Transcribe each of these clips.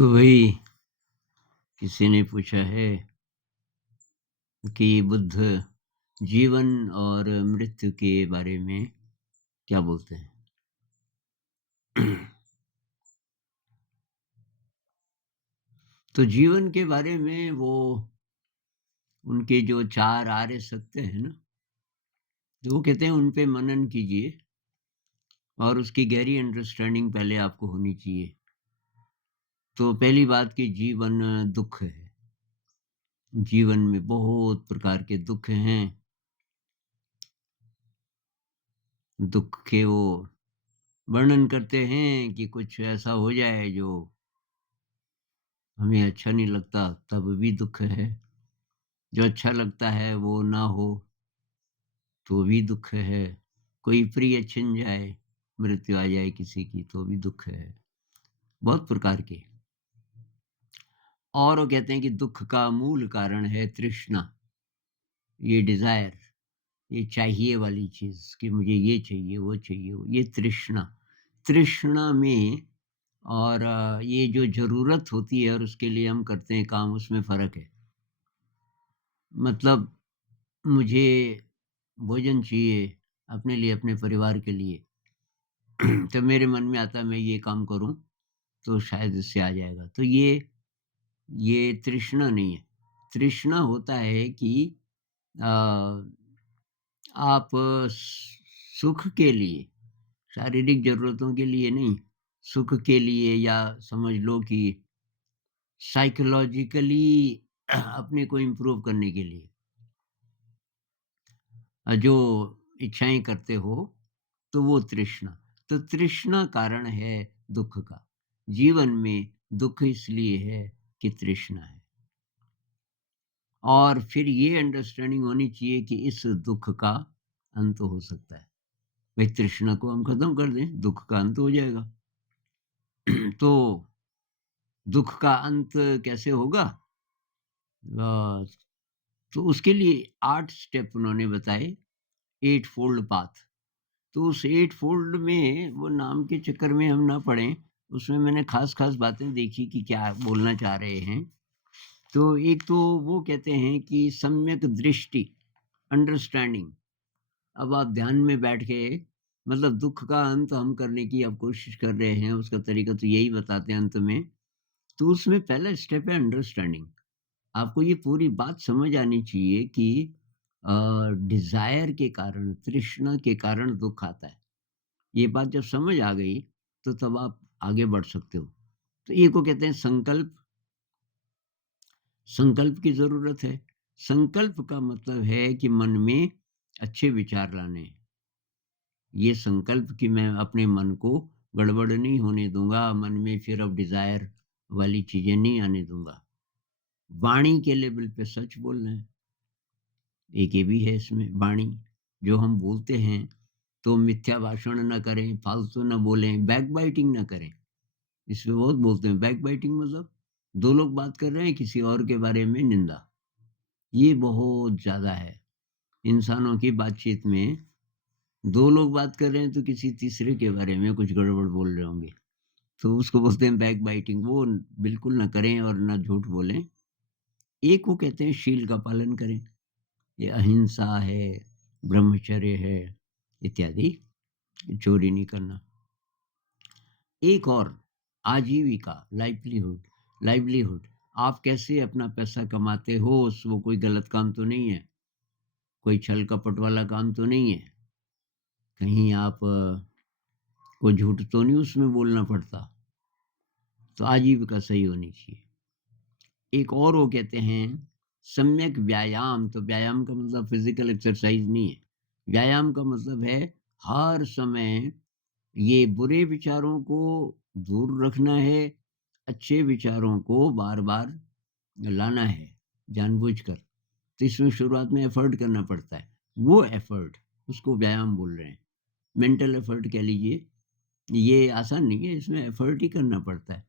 तो वही किसी ने पूछा है कि बुद्ध जीवन और मृत्यु के बारे में क्या बोलते हैं? तो जीवन के बारे में वो उनके जो 4 आर्य सत्य हैं ना, तो वो कहते हैं उन पे मनन कीजिए और उसकी गहरी अंडरस्टैंडिंग पहले आपको होनी चाहिए। तो पहली बात कि जीवन दुःख है। जीवन में बहुत प्रकार के दुःख हैं। दुःख के वो वर्णन करते हैं कि कुछ ऐसा हो जाए जो हमें अच्छा नहीं लगता, तब भी दुःख है। जो अच्छा लगता है वो ना हो, तो भी दुःख है। कोई प्रिय छिन जाए, मृत्यु आ जाए किसी की, तो भी दुःख है। बहुत प्रकार के। और वो कहते हैं कि दुःख का मूल कारण है तृष्णा, ये डिज़ायर, ये चाहिए वाली चीज़ कि मुझे ये चाहिए, वो चाहिए, ये तृष्णा। तृष्णा में और ये जो ज़रूरत होती है और उसके लिए हम करते हैं काम, उसमें फ़र्क है। मतलब मुझे भोजन चाहिए अपने लिए, अपने परिवार के लिए। तो मेरे मन में आता है मैं ये काम करूँ, तो शायद इससे आ जाएगा। तो ये तृष्णा नहीं है। तृष्णा होता है कि अ, आप सुख के लिए, शारीरिक ज़रूरतों के लिए नहीं, सुख के लिए या समझ लो कि साइकोलॉजिकली अपने को इम्प्रूव करने के लिए जो इच्छाएँ करते हो, तो वो तृष्णा। तो तृष्णा कारण है दुःख का। जीवन में दुःख इसलिए है कि तृष्णा है। और फिर ये अंडरस्टैंडिंग होनी चाहिए कि इस दुःख का अंत हो सकता है। भई तृष्णा को हम खत्म कर दें, दुःख का अंत हो जाएगा। तो दुःख का अंत कैसे होगा? अ, तो उसके लिए 8 स्टेप उन्होंने बताए, 8 फोल्ड पाथ। तो उस 8 फोल्ड में वो नाम के चक्कर में हम ना पड़ें, उसमें मैंने ख़ास-ख़ास बातें देखी कि क्या बोलना चाह रहे हैं। तो एक तो वो कहते हैं कि सम्यक दृष्टि, अंडरस्टैंडिंग। अब आप ध्यान में बैठ के मतलब दुःख का अंत हम करने की अब कोशिश कर रहे हैं, उसका तरीका तो यही बताते हैं अंत में। तो उसमें पहला स्टेप है अंडरस्टैंडिंग। आपको ये पूरी बात समझ आनी चाहिए कि अ, डिज़ायर के कारण, तृष्णा के कारण दुःख आता है। ये बात जब समझ आ गई, तो तब आप आगे बढ़ सकते हो। तो एक को कहते हैं संकल्प, संकल्प की ज़रूरत है। संकल्प का मतलब है कि मन में अच्छे विचार लाने हैं। ये संकल्प कि मैं अपने मन को गड़बड़ नहीं होने दूँगा, मन में फिर अब डिज़ायर वाली चीज़ें नहीं आने दूँगा। वाणी के लेवल पे सच बोलना है। एक ये भी है इसमें वाणी, जो हम बोलते हैं, तो मिथ्या भाषण ना करें, फालतू ना बोलें, बैकबाइटिंग ना करें। इसमें बहुत बोलते हैं बैकबाइटिंग मतलब 2 लोग बात कर रहे हैं, किसी और के बारे में निंदा। ये बहुत ज़्यादा है। इंसानों की बातचीत में 2 लोग बात कर रहे हैं, तो किसी तीसरे के बारे में कुछ गड़बड़ बोल रहे होंगे। तो उसको बोलते हैं बैकबाइटिंग। वो बिल्कुल ना करें और ना झूठ बोलें। एक को कहते हैं शील का पालन करें। ये अहिंसा है, ब्रह्मचर्य है इत्यादि, चोरी नहीं करना। एक और आजीविका, लाइवलीहुड, लाइवलीहुड, आप कैसे अपना पैसा कमाते हो, वो कोई गलत काम तो नहीं है, कोई छल कपट वाला काम तो नहीं है, कहीं आप को झूठ तो नहीं उसमें बोलना पड़ता। तो आजीविका सही होनी चाहिए। एक और वो कहते हैं सम्यक व्यायाम। तो व्यायाम का मतलब फिजिकल एक्सरसाइज नहीं है। व्यायाम का मतलब है हर समय ये बुरे विचारों को दूर रखना है, अच्छे विचारों को बार-बार लाना है जानबूझकर। तो इसमें शुरुआत में एफर्ट करना पड़ता है। वो एफर्ट, उसको व्यायाम बोल रहे हैं। मेंटल एफर्ट कह लीजिए। ये आसान नहीं है, इसमें एफर्ट ही करना पड़ता है।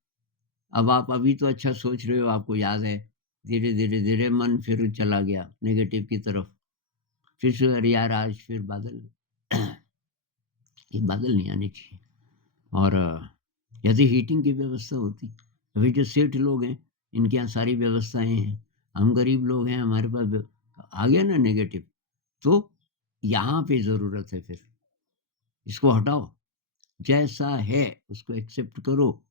अब आप अभी तो अच्छा सोच रहे हो, आपको याद है, धीरे-धीरे मन फिर चला गया नेगेटिव की तरफ। फिर से अरे यार आज फिर बादल ये बादल नहीं आने चाहिए। और यदि हीटिंग की व्यवस्था होती, अभी जो सेठ लोग हैं, इनके यहाँ सारी व्यवस्थाएँ हैं। हम गरीब लोग हैं, हमारे पास आ गया ना नेगेटिव। तो यहाँ पे ज़रूरत है फिर, इसको हटाओ। जैसा है उसको एक्सेप्ट करो।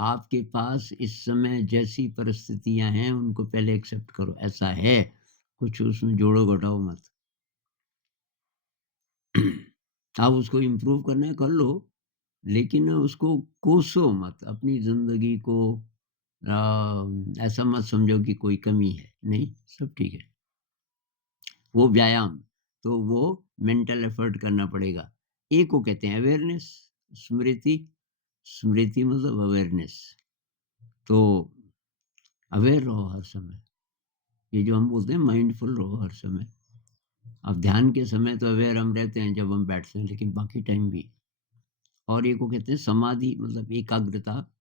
आपके पास इस समय जैसी परिस्थितियाँ हैं उनको पहले एक्सेप्ट करो, ऐसा है। कुछ उसमें जोड़ो-घटाओ मत। आप उसको इम्प्रूव करना है कर लो, लेकिन उसको कोसो मत। अपनी ज़िंदगी को ऐसा मत समझो कि कोई कमी है, नहीं, सब ठीक है। वो व्यायाम, तो वो मेंटल एफर्ट करना पड़ेगा। एक को कहते हैं अवेयरनेस, स्मृति, स्मृति मतलब अवेयरनेस। तो अवेयर रहो हर समय। ये जो हम बोलते हैं माइंडफुल रहो हर समय। अब ध्यान के समय तो अवेयर हम रहते हैं जब हम बैठते हैं, लेकिन बाकी टाइम भी। और एक को कहते हैं समाधि मतलब एकाग्रता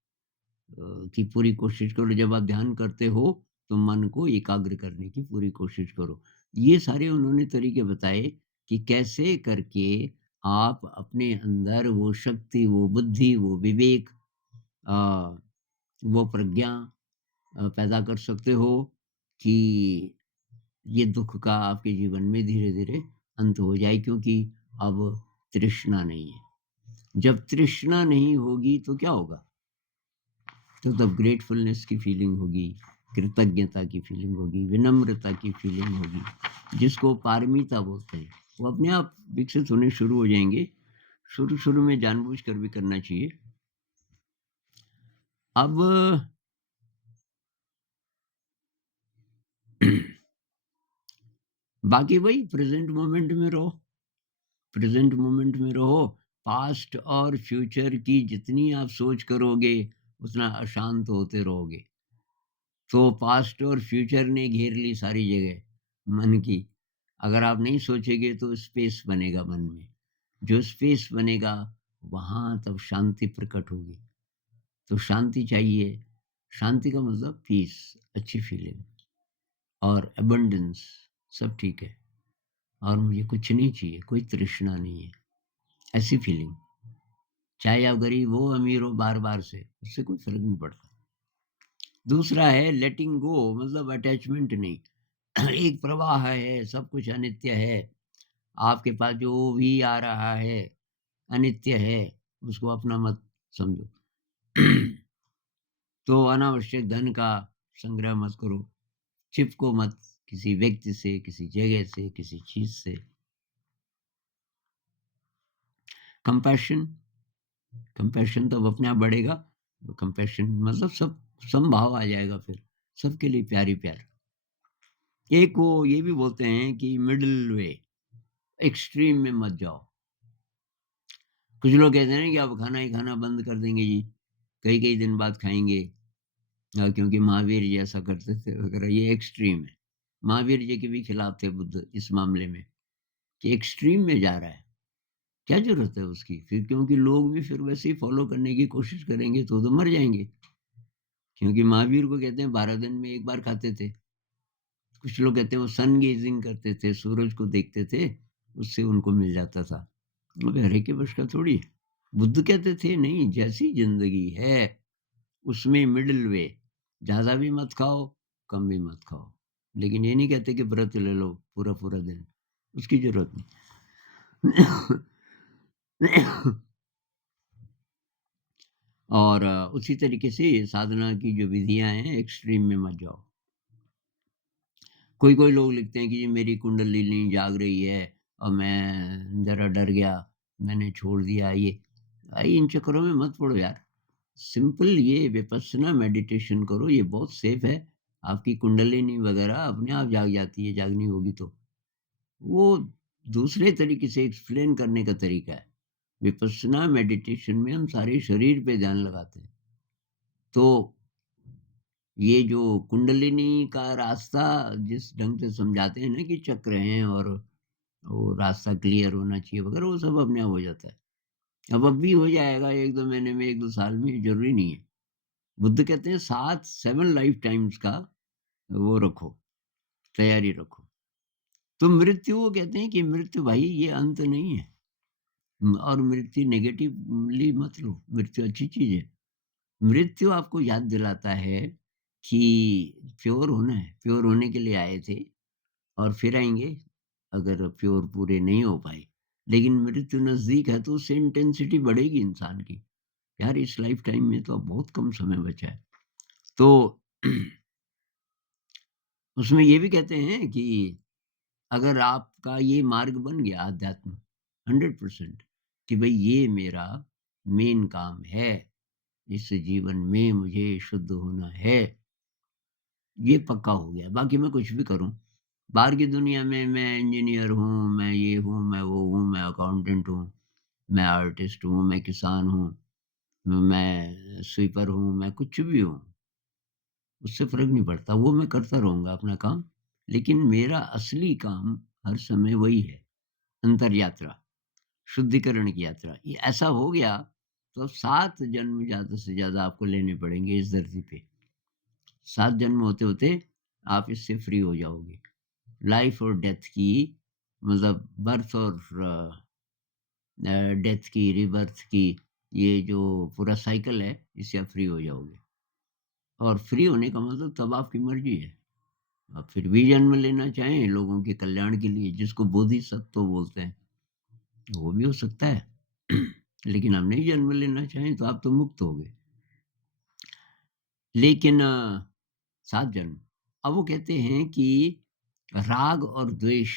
की पूरी कोशिश करो। जब आप ध्यान करते हो तो मन को एकाग्र करने की पूरी कोशिश करो। ये सारे उन्होंने तरीके बताए कि कैसे करके आप अपने अंदर वो शक्ति, वो बुद्धि, वो विवेक, अ, वो प्रज्ञा पैदा कर सकते हो कि ये दुःख का आपके जीवन में धीरे-धीरे अंत हो जाए, क्योंकि अब तृष्णा नहीं है। जब तृष्णा नहीं होगी तो क्या होगा? तो तब ग्रेटफुलनेस की फीलिंग होगी, कृतज्ञता की फीलिंग होगी, विनम्रता की फीलिंग होगी, जिसको पारमिता बोलते हैं। वो अपने आप विकसित होने शुरू हो जाएँगे। शुरू-शुरू में जानबूझकर भी करना चाहिए। अब बाकी वही प्रेज़ेंट मोमेंट में रहो। प्रेज़ेंट मोमेंट में रहो। पास्ट और फ्यूचर की जितनी आप सोच करोगे, उतना अशांत होते रहोगे। तो पास्ट और फ्यूचर ने घेर ली सारी जगह मन की। अगर आप नहीं सोचेंगे तो स्पेस बनेगा मन में। जो स्पेस बनेगा, वहाँ तब शांति प्रकट होगी। तो शांति चाहिए। शांति का मतलब पीस, अच्छी फीलिंग और अबंडेंस, सब ठीक है। और मुझे कुछ नहीं चाहिए, कोई तृष्णा नहीं है, ऐसी फीलिंग। चाहे आप गरीब हो, अमीर हो, बार-बार से, उससे कोई फ़र्क नहीं पड़ता। दूसरा है लेटिंग गो मतलब अटैचमेंट नहीं। एक प्रवाह है, सब कुछ अनित्य है। आपके पास जो भी आ रहा है, अनित्य है, उसको अपना मत समझो। तो अनावश्यक धन का संग्रह मत करो, चिपको मत किसी व्यक्ति से, किसी जगह से, किसी चीज़ से। कंपैशन, कंपैशन तब अपने आप बढ़ेगा। कंपैशन मतलब सब समभाव आ जाएगा फिर, सबके लिए प्यार ही प्यार। एक वो ये भी बोलते हैं कि मिडल वे, एक्सट्रीम में मत जाओ। कुछ लोग कहते हैं ना कि अब खाना ही खाना बंद कर देंगे जी, कई-कई दिन बाद खाएँगे, क्योंकि महावीर जी ऐसा करते थे वगैरह, ये एक्सट्रीम है। महावीर जी के भी खिलाफ थे बुद्ध इस मामले में, कि एक्सट्रीम में जा रहा है, क्या ज़रूरत है उसकी? फिर क्योंकि लोग भी फिर वैसे ही फ़ॉलो करने की कोशिश करेंगे तो मर जाएँगे। क्योंकि महावीर को कहते हैं 12 दिन में 1 बार खाते थे। कुछ लोग कहते हैं वो सन गेजिंग करते थे, सूरज को देखते थे, उससे उनको मिल जाता था। अबे हर एक के बस का थोड़ी है। बुद्ध कहते थे नहीं, जैसी ज़िंदगी है उसमें मिडल वे, ज़्यादा भी मत खाओ, कम भी मत खाओ। लेकिन ये नहीं कहते कि व्रत ले लो पूरा-पूरा दिन, उसकी ज़रूरत नहीं। और उसी तरीके से साधना की जो विधियाँ हैं, एक्सट्रीम में मत जाओ। कोई-कोई लोग लिखते हैं कि जी मेरी कुंडली नहीं जाग रही है और मैं ज़रा डर गया, मैंने छोड़ दिया ये। भाई इन चक्करों में मत पड़ो यार। सिंपल ये विपस्सना मेडिटेशन करो, ये बहुत सेफ है। आपकी कुंडलिनी वगैरह अपने आप जाग जाती है, जागनी होगी तो। वो दूसरे तरीके से एक्सप्लेन करने का तरीका है। विपस्सना मेडिटेशन में हम सारे शरीर पे ध्यान लगाते हैं। तो ये जो कुंडलिनी का रास्ता जिस ढंग से समझाते हैं ना कि चक्र हैं और वो रास्ता क्लियर होना चाहिए वगैरह, वो सब अपने आप हो जाता है। अब भी हो जाएगा 1-2 महीने में, 1-2 साल में, ज़रूरी नहीं है। बुद्ध कहते हैं 7 लाइफ टाइम्स का वो रखो, तैयारी रखो। तो मृत्यु वो कहते हैं कि मृत्यु भाई ये अंत नहीं है। और मृत्यु नेगेटिवली मत लो, मृत्यु अच्छी चीज़ है। मृत्यु आपको याद दिलाता है कि प्योर होना है, प्योर होने के लिए आए थे और फिर आएँगे, अगर प्योर पूरे नहीं हो पाए। लेकिन मृत्यु नज़दीक है तो उससे इंटेंसिटी बढ़ेगी इंसान की। यार इस लाइफ़ टाइम में तो अब बहुत कम समय बचा है। तो उसमें ये भी कहते हैं कि अगर आपका ये मार्ग बन गया अध्यात्म 100% कि भई ये मेरा मेन काम है, इस जीवन में मुझे शुद्ध होना है, ये पक्का हो गया। बाकी मैं कुछ भी करूँ, बाहर की दुनिया में मैं इंजीनियर हूँ, मैं ये हूँ, मैं वो हूँ, मैं अकाउंटेंट हूँ, मैं आर्टिस्ट हूँ, मैं किसान हूँ, मैं स्वीपर हूँ, मैं कुछ भी हूँ, उससे फ़र्क नहीं पड़ता, वो मैं करता रहूँगा अपना काम। लेकिन मेरा असली काम हर समय वही है, अंतर यात्रा, शुद्धिकरण की यात्रा। ये ऐसा हो गया, तो अब 7 जन्म ज़्यादा से ज़्यादा आपको लेने पड़ेंगे इस धरती पे। 7 जन्म होते-होते आप इससे फ्री हो जाओगे। लाइफ़ और डेथ की मतलब बर्थ और डेथ की, रीबर्थ की, ये जो पूरा साइकिल है, इससे आप फ्री हो जाओगे। और फ्री होने का मतलब तब आपकी मर्ज़ी है। आप फिर भी जन्म लेना चाहें लोगों के कल्याण के लिए, जिसको बोधिसत्व बोलते हैं, वो भी हो सकता है। लेकिन आप नहीं जन्म लेना चाहें तो आप तो मुक्त हो गए। लेकिन 7 जन्म। अब वो कहते हैं कि राग और द्वेष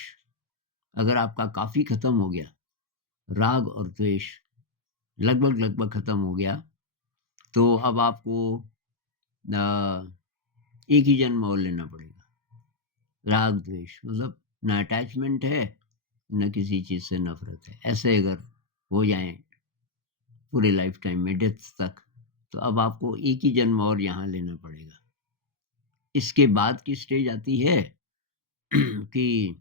अगर आपका काफ़ी खत्म हो गया, राग और द्वेष लगभग-लगभग खत्म हो गया, तो अब आपको अ, एक ही जन्म और लेना पड़ेगा। राग द्वेष मतलब ना अटैचमेंट है, ना किसी चीज़ से नफ़रत है। ऐसे अगर हो जाएँ पूरे लाइफ़ टाइम में डेथ तक, तो अब आपको एक ही जन्म और यहाँ लेना पड़ेगा। इसके बाद की स्टेज आती है कि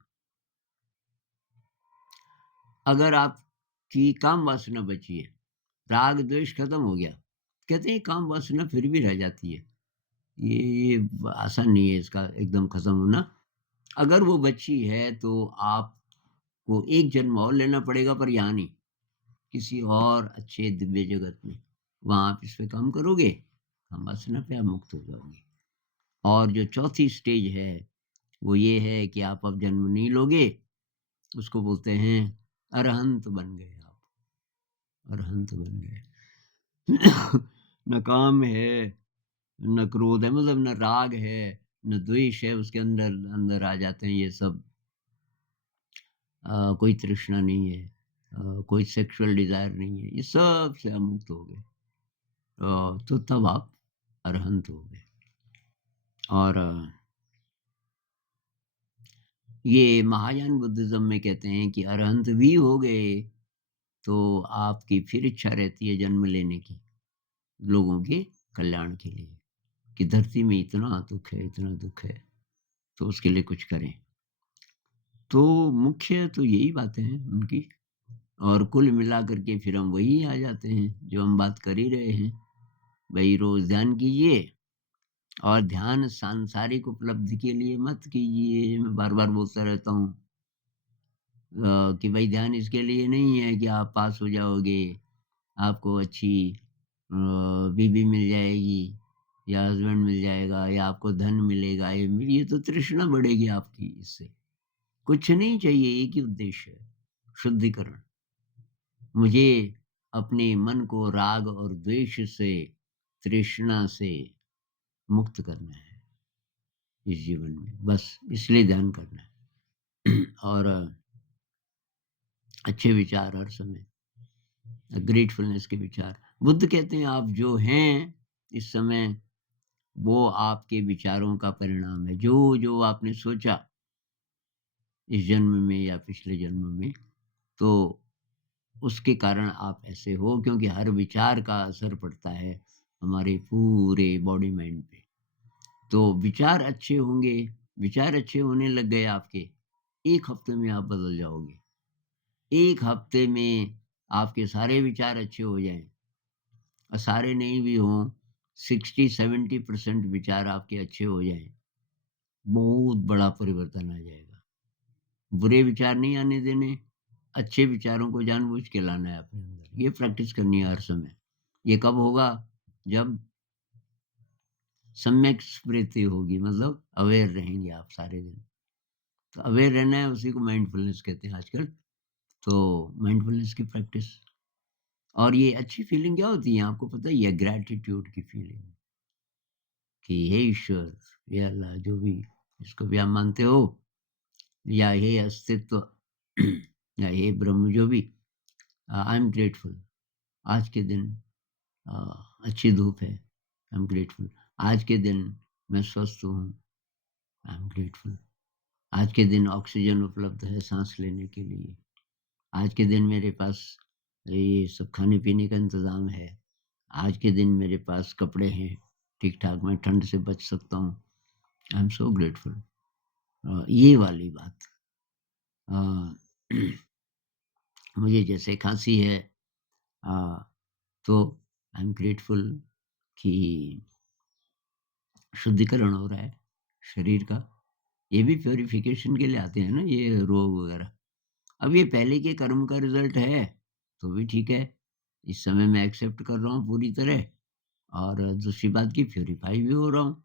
अगर आपकी काम वासना बची है, राग द्वेष खत्म हो गया, कहते हैं काम वासना फिर भी रह जाती है। ये आसान नहीं है इसका एकदम खत्म होना। अगर वो बची है तो आपको एक जन्म और लेना पड़ेगा पर यहाँ नहीं, किसी और अच्छे दिव्य जगत में। वहाँ आप इस पे काम करोगे, काम वासना पे आप मुक्त हो जाओगे। और जो चौथी स्टेज है, वो ये है कि आप अब जन्म नहीं लोगे, उसको बोलते हैं अरहंत बन गए आप, अरहंत बन गए। न काम है, न क्रोध है मतलब न राग है, न द्वेष है, उसके अंदर अंदर आ जाते हैं ये सब। कोई तृष्णा नहीं है, कोई सेक्सुअल डिज़ायर नहीं है, ये सब से आप मुक्त हो गए। तो तब आप अरहंत हो गए। और ये महायान बुद्धिज़्म में कहते हैं कि अरहंत भी हो गए, तो आपकी फिर इच्छा रहती है जन्म लेने की, लोगों के कल्याण के लिए, कि धरती में इतना दुःख है, इतना दुःख है, तो उसके लिए कुछ करें। तो मुख्य तो यही बातें हैं उनकी और कुल मिलाकर के फिर हम वही आ जाते हैं, जो हम बात कर ही रहे हैं। भई रोज़ ध्यान कीजिए और ध्यान सांसारिक उपलब्धि के लिए मत कीजिए, मैं बार-बार बोलता रहता हूँ। कि भाई ध्यान इसके लिए नहीं है कि आप पास हो जाओगे, आपको अच्छी बीवी मिल जाएगी या हस्बैंड मिल जाएगा या आपको धन मिलेगा, ये तो तृष्णा बढ़ेगी आपकी इससे। कुछ नहीं चाहिए, एक ही उद्देश्य है, शुद्धिकरण। मुझे अपने मन को राग और द्वेष से, तृष्णा से मुक्त करना है इस जीवन में, बस इसलिए ध्यान करना है। और अच्छे विचार हर समय, ग्रेटफुलनेस के विचार। बुद्ध कहते हैं आप जो हैं इस समय, वो आपके विचारों का परिणाम है। जो आपने सोचा इस जन्म में या पिछले जन्म में, तो उसके कारण आप ऐसे हो, क्योंकि हर विचार का असर पड़ता है हमारे पूरे बॉडी माइंड पे। तो विचार अच्छे होंगे, विचार अच्छे होने लग गए आपके, 1 हफ्ते में आप बदल जाओगे। 1 हफ्ते में आपके सारे विचार अच्छे हो जाएँ, और सारे नहीं भी हों, 60-70% विचार आपके अच्छे हो जाएँ, बहुत बड़ा परिवर्तन आ जाएगा। बुरे विचार नहीं आने देने, अच्छे विचारों को जानबूझ के लाना है अपने अंदर। ये प्रैक्टिस करनी है हर समय। ये कब होगा? जब सम्यक स्मृति होगी, मतलब अवेयर रहेंगे आप सारे दिन। तो अवेयर रहना है, उसी को माइंडफुलनेस कहते हैं आजकल। तो माइंडफुलनेस की प्रैक्टिस, और ये अच्छी फीलिंग क्या होती है आपको पता है? ये ग्रैटिट्यूड की फीलिंग, कि हे ईश्वर, हे अल्लाह, जो भी जिसको भी आप मानते हो, या हे अस्तित्व या हे ब्रह्म, जो भी, आई एम ग्रेटफुल। आज के दिन अ, अच्छी धूप है, आई एम ग्रेटफुल। आज के दिन मैं स्वस्थ हूँ, आई एम ग्रेटफुल। आज के दिन ऑक्सीजन उपलब्ध है सांस लेने के लिए। आज के दिन मेरे पास ये सब खाने-पीने का इंतज़ाम है। आज के दिन मेरे पास कपड़े हैं, ठीक-ठाक, मैं ठंड से बच सकता हूँ। I am so grateful. ये वाली बात। अ, मुझे जैसे खाँसी है, अ, तो आई एम ग्रेटफुल कि शुद्धिकरण हो रहा है शरीर का। ये भी प्यूरिफ़िकेशन के लिए आते हैं ना ये रोग वग़ैरह। अब ये पहले के कर्म का रिज़ल्ट है, तो भी ठीक है। इस समय मैं एक्सेप्ट कर रहा हूँ पूरी तरह, और दूसरी बात कि प्यूरिफ़ाई भी हो रहा हूँ,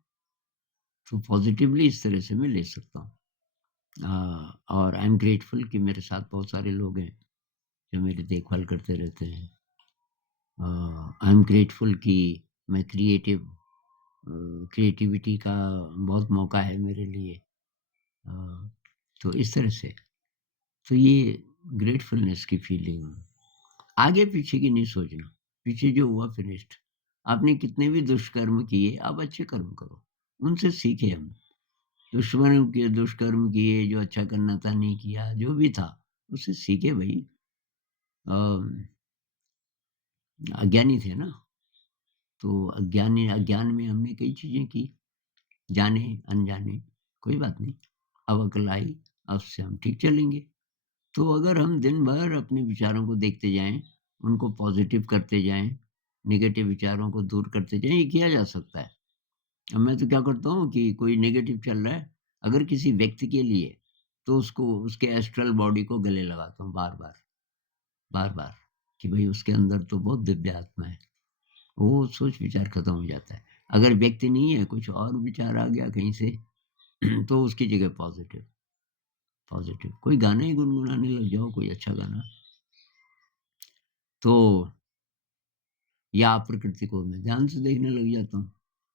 तो पॉज़िटिवली इस तरह से मैं ले सकता हूँ। और आई एम ग्रेटफुल कि मेरे साथ बहुत सारे लोग हैं, जो मेरी देखभाल करते रहते हैं। आई एम ग्रेटफुल कि मैं क्रिएटिविटी का बहुत मौका है मेरे लिए। अ, तो इस तरह से, तो ये ग्रेटफुलनेस की फीलिंग, आगे-पीछे की नहीं सोचना, पीछे जो हुआ फिनिश्ड। आपने कितने भी दुष्कर्म किए, अब अच्छे कर्म करो, उनसे सीखे हम। दुश्मनों के दुष्कर्म किए, जो अच्छा करना था नहीं किया, जो भी था, उससे सीखे भई। अ, अज्ञानी थे ना, तो अज्ञान में हमने कई चीज़ें की, जाने, अनजाने, कोई बात नहीं। अब अकल आई, अब से हम ठीक चलेंगे। तो अगर हम दिन भर अपने विचारों को देखते जाएँ, उनको पॉज़िटिव करते जाएँ, नेगेटिव विचारों को दूर करते जाएँ, ये किया जा सकता है। अब मैं तो क्या करता हूँ कि कोई नेगेटिव चल रहा है, अगर किसी व्यक्ति के लिए, तो उसको उसके एस्ट्रल बॉडी को गले लगाता हूँ बार-बार, बार-बार, कि भई उसके अंदर तो बहुत दिव्य आत्मा है। वो सोच विचार खत्म हो जाता है। अगर व्यक्ति नहीं है, कुछ और विचार आ गया कहीं से, तो उसकी जगह पॉज़िटिव, पॉज़िटिव। कोई गाना ही गुनगुनाने लग जाओ, कोई अच्छा गाना। तो या प्रकृति को मैं ध्यान से देखने लग जाता हूँ।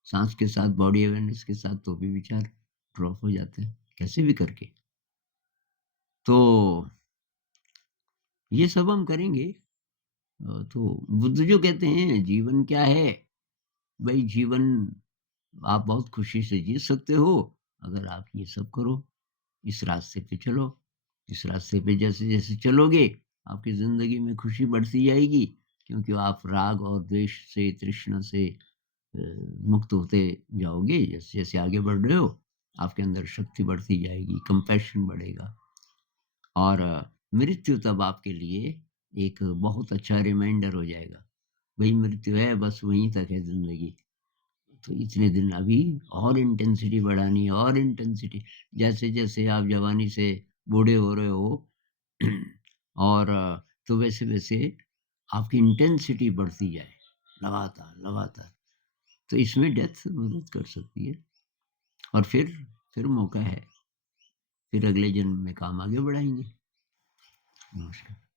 साँस के साथ, बॉडी अवेयरनेस के साथ, तो भी विचार ड्रॉप हो जाते हैं, कैसे भी करके। तो ये सब हम करेंगे। तो बुद्ध जो कहते हैं जीवन क्या है? भई जीवन आप बहुत खुशी से जी सकते हो, अगर आप ये सब करो, इस रास्ते पे चलो। इस रास्ते पे जैसे-जैसे चलोगे, आपकी ज़िंदगी में खुशी बढ़ती जाएगी, क्योंकि आप राग और द्वेष से, तृष्णा से अ, मुक्त होते जाओगे। जैसे-जैसे आगे बढ़ रहे हो, आपके अंदर शक्ति बढ़ती जाएगी, कंपैशन बढ़ेगा, और मृत्यु तब आपके लिए एक बहुत अच्छा रिमाइंडर हो जाएगा। वही मृत्यु है, बस वहीं तक है ज़िंदगी। तो इतने दिन अभी और इंटेंसिटी बढ़ानी है, और इंटेंसिटी। जैसे-जैसे आप जवानी से बूढ़े हो रहे हो, और तो वैसे-वैसे आपकी इंटेंसिटी बढ़ती जाए, लगातार, लगातार। तो इसमें डेथ मदद कर सकती है, और फिर मौका है, फिर अगले जन्म में काम आगे बढ़ाएँगे। नमस्कार।